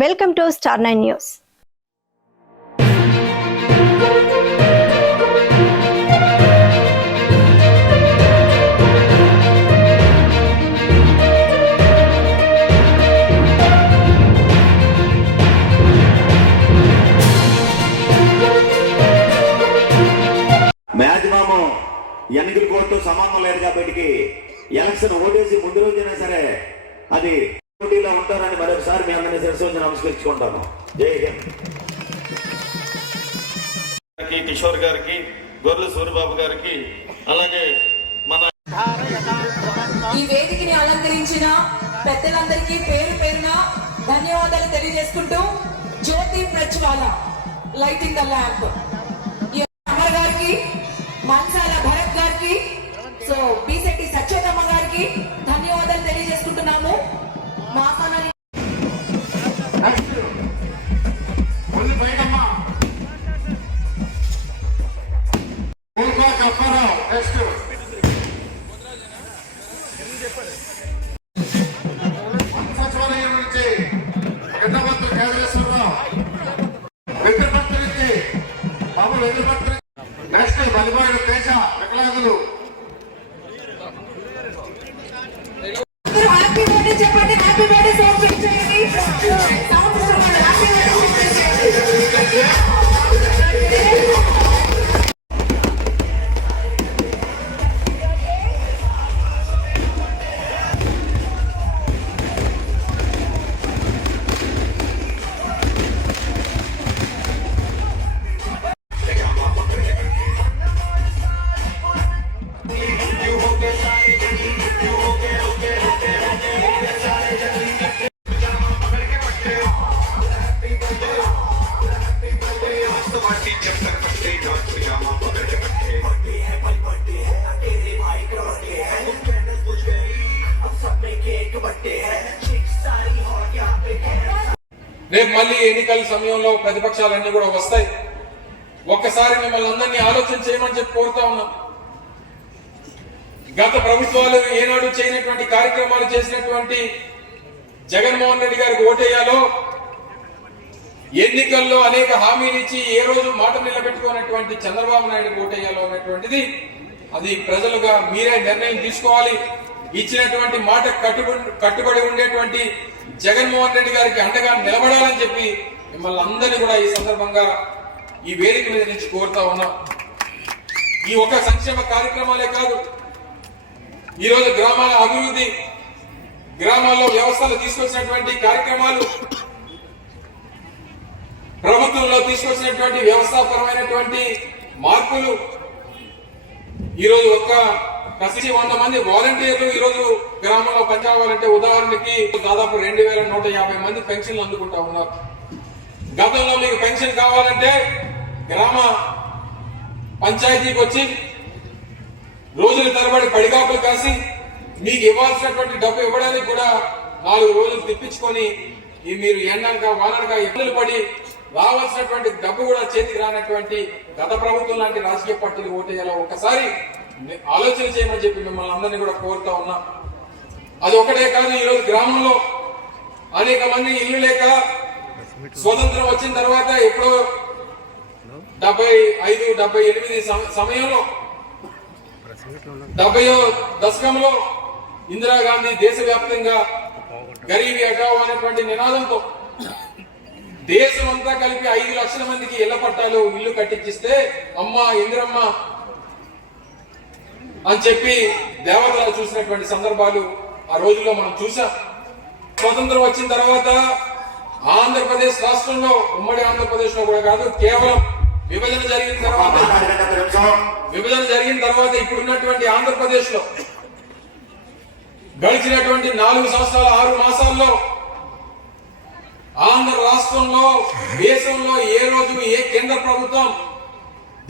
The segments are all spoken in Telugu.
Welcome to star 9 news. Maximum ఎన్నికల కోర్టు సంబంధం లేదు కాబట్టి ఎలక్షన్ ఓటేసి ముందు రోజైనా సరే అది పోటీలో ఉంటారని మరొకసారి మీ అందరినీ శిరస్సు నమస్కరించుకుంటాను. జై హింద్. కిషోర్ గారికి, గొర్రెల సూరిబాబు గారికి, అలాగే మన ఈ వేదికని అలంకరించిన పెద్దలందరికీ పేరు పేరున ధన్యవాదాలు తెలియజేసుకుంటూ జ్యోతి Prajwala lighting the lamp Amar గారికి, మన్సాల భరత్ గారికి, సో బీసెట్టి సత్యోదమ్మ గారికి ధన్యవాదాలు తెలియజేసుకుంటున్నాము. మా సచివాలయం నుంచి ఎండమంత్రి కేంద్రేశ్వరరావు, వెంకటమంత్రి నుంచి బాబు వెంకటమంత్రి, నెక్స్ట్ బలిబాయుడు తేజ వికలాంగులు. హ్యాపీ బర్త్డే చెప్పండి. హ్యాపీ బర్త్డే సెలబ్రేట్ చేయండి. రేపు మళ్ళీ ఎన్నికల సమయంలో ప్రతిపక్షాలన్నీ కూడా వస్తాయి. ఒక్కసారి మిమ్మల్ని అందరినీ ఆలోచన చేయమని చెప్పి కోరుతా ఉన్నాం. గత ప్రభుత్వాలు ఏనాడు చేయనటువంటి కార్యక్రమాలు చేసినటువంటి జగన్మోహన్ రెడ్డి గారికి ఓటేయాలో, ఎన్నికల్లో అనేక హామీలు ఇచ్చి ఏ రోజు మాట నిలబెట్టుకున్నటువంటి చంద్రబాబు నాయుడు ఓటేయాలో అనేటువంటిది అది ప్రజలుగా మీరే నిర్ణయం తీసుకోవాలి. ఇచ్చినటువంటి మాట కట్టుబడి ఉండేటువంటి జగన్మోహన్ రెడ్డి గారికి అండగా నిలబడాలని చెప్పి మిమ్మల్ని అందరినీ కూడా ఈ సందర్భంగా ఈ వేదిక మీద నుంచి కోరుతా ఉన్నాం. ఈ ఒక్క సంక్షేమ కార్యక్రమాలే కాదు, ఈరోజు గ్రామాల అభివృద్ధి, గ్రామాల్లో వ్యవస్థలు తీసుకొచ్చినటువంటి కార్యక్రమాలు, ప్రభుత్వంలో తీసుకొచ్చినటువంటి వ్యవస్థాపరమైనటువంటి మార్పులు, ఈరోజు ఒక్క 100 మంది వాలంటీర్లు ఈరోజు గ్రామంలో పనిచేయాలంటే ఉదాహరణకి దాదాపు 2150 మంది పెన్షన్లు అందుకుంటా ఉన్నారు. గతంలో మీకు పెన్షన్ కావాలంటే గ్రామ పంచాయతీకి వచ్చి రోజుల తరబడి పడిగాపులు కాసి మీకు ఇవ్వాల్సినటువంటి డబ్బు ఇవ్వడానికి కూడా 4 రోజులు తిప్పించుకొని మీరు ఎండనక వాననక ఇబ్బందులు పడి రావాల్సినటువంటి డబ్బు కూడా చేతికి రానటువంటి గత ప్రభుత్వం లాంటి రాజకీయ పార్టీలు ఓటేయాలో ఒక్కసారి ఆలోచన చేయమని చెప్పి మిమ్మల్ని అందరినీ కూడా కోరుతా ఉన్నా. అది ఒకటే కాదు, ఈరోజు గ్రామంలో అనేక మంది ఇల్లు లేక స్వతంత్రం వచ్చిన తర్వాత ఎప్పుడో 75-78 సమయంలో 70వ దశకంలో ఇందిరాగాంధీ దేశవ్యాప్తంగా గరీబీ హఠావో అనేటువంటి నినాదంతో దేశమంతా కలిపి 5 లక్షల మందికి ఇళ్ల పట్టాలు ఇల్లు కట్టించిస్తే అమ్మ ఇందిరమ్మ అని చెప్పి దేవతలు చూసినటువంటి సందర్భాలు ఆ రోజుల్లో మనం చూసాం. స్వతంత్రం వచ్చిన తర్వాత ఆంధ్రప్రదేశ్ రాష్ట్రంలో, ఉమ్మడి ఆంధ్రప్రదేశ్ లో కూడా కాదు, కేవలం విభజన జరిగిన తర్వాత ఇప్పుడున్నటువంటి ఆంధ్రప్రదేశ్ లో గడిచినటువంటి 4 సంవత్సరాల 6 మాసాల్లో ఆంధ్ర రాష్ట్రంలో దేశంలో ఏ రోజు ఏ కేంద్ర ప్రభుత్వం,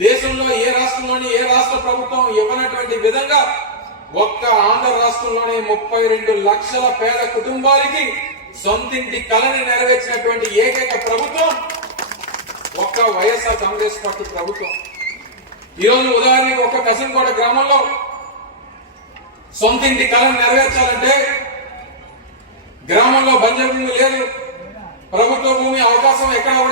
దేశంలో ఏ రాష్ట్రంలోని ఏ రాష్ట్ర ప్రభుత్వం ఇవ్వనటువంటి విధంగా ఒక్క ఆంధ్ర రాష్ట్రంలోనే 32 లక్షల పేద కుటుంబాలకి సొంతింటి కలని నెరవేర్చినటువంటి ఏకైక ప్రభుత్వం ఒక్క వైఎస్ఆర్ కాంగ్రెస్ పార్టీ ప్రభుత్వం. ఈరోజు ఉదాహరణకి ఒక్క కసంకోట గ్రామంలో సొంతింటి కళను నెరవేర్చాలంటే గ్రామంలో బంజరు భూమి లేదు, ప్రభుత్వం కోసం ఎక్కడ కూడా